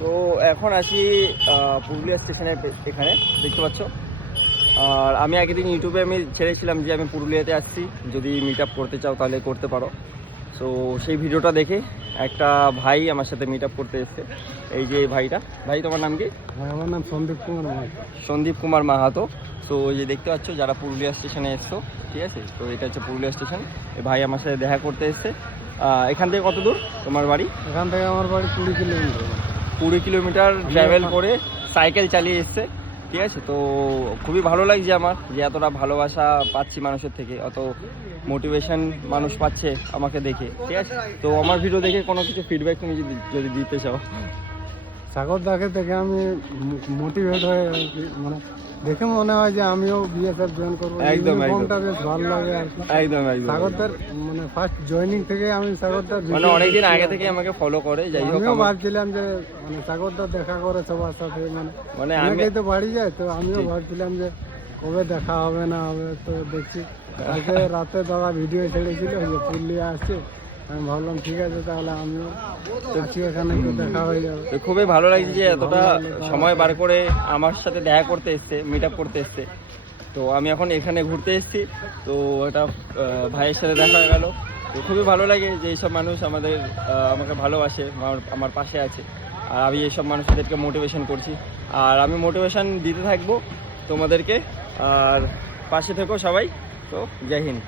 তো এখন আছি পুরুলিয়া স্টেশনের এখানে দেখতে পাচ্ছ। আর আমি আগের দিন ইউটিউবে আমি ছেড়েছিলাম যে আমি পুরুলিয়াতে আসছি, যদি মিট আপ করতে চাও তাহলে করতে পারো। সো সেই ভিডিওটা দেখে একটা ভাই আমার সাথে মিট আপ করতে এসছে। এই যে ভাইটা, ভাই তোমার নাম কি? আমার নাম সন্দীপ কুমার মাহাতো। সন্দীপ কুমার মাহাতো। তো এই যে দেখতে পাচ্ছ যারা পুরুলিয়া স্টেশনে এসছো, ঠিক আছে, তো এটা হচ্ছে পুরুলিয়া স্টেশন। এই ভাই আমার সাথে দেখা করতে এসছে। এখান থেকে কত দূর তোমার বাড়ি? এখান থেকে আমার বাড়ি 20 কিলোমিটার। 20 কিলোমিটার ট্রাভেল করে সাইকেল চালিয়ে এসছে, ঠিক আছে। তো খুবই ভালো লাগছে আমার যে এতটা ভালোবাসা পাচ্ছি মানুষের থেকে, অত মোটিভেশন মানুষ পাচ্ছে আমাকে দেখে, ঠিক আছে। তো আমার ভিডিও দেখে কোনো কিছু ফিডব্যাক তুমি যদি দিতে চাও। সাগর দাকে দেখে আমি মোটিভেট হয়ে আর কি, মানে দেখে মনে হয় যে আমিও বিএসএফ জয়েন করবো। একদম ইউনিফর্মটা বেশ ভালো লাগে আর কি। একদম একদম। সাগরদার মানে ফার্স্ট জয়েনিং থেকে আমি সাগরদার মানে অনেকদিন আগে থেকে আমাকে ফলো করে, যাই হোক আমিও ভাবছিলাম যে মানে সাগরদার দেখা করে সবার সাথে, মানে আমি অনেকেই তো বাড়ি যায়, তো আমিও ভাবছিলাম যে কবে দেখা হবে না হবে। তো দেখছি আজকে রাতে দাদা ভিডিও ছেড়েছিল যে পুরুলিয়া আসছে, আমি ভাবলাম ঠিক আছে তাহলে আমিও দেখছি এখানে একটু দেখা হয়ে যাবে। তো খুবই ভালো লাগছে যে এতটা সময় বার করে আমার সাথে দেখা করতে এসছে, মিট আপ করতে এসছে। তো আমি এখন এখানে ঘুরতে এসেছি, তো এটা ভাইয়ের সাথে দেখা হয়ে গেল। তো খুবই ভালো লাগে যে এইসব মানুষ আমাকে ভালোবাসে, আমার পাশে আছে। আর আমি এইসব মানুষদেরকে মোটিভেশন করছি, আর আমি মোটিভেশন দিতে থাকবো তোমাদেরকে। আর পাশে থেকো সবাই। তো জয় হিন্দ।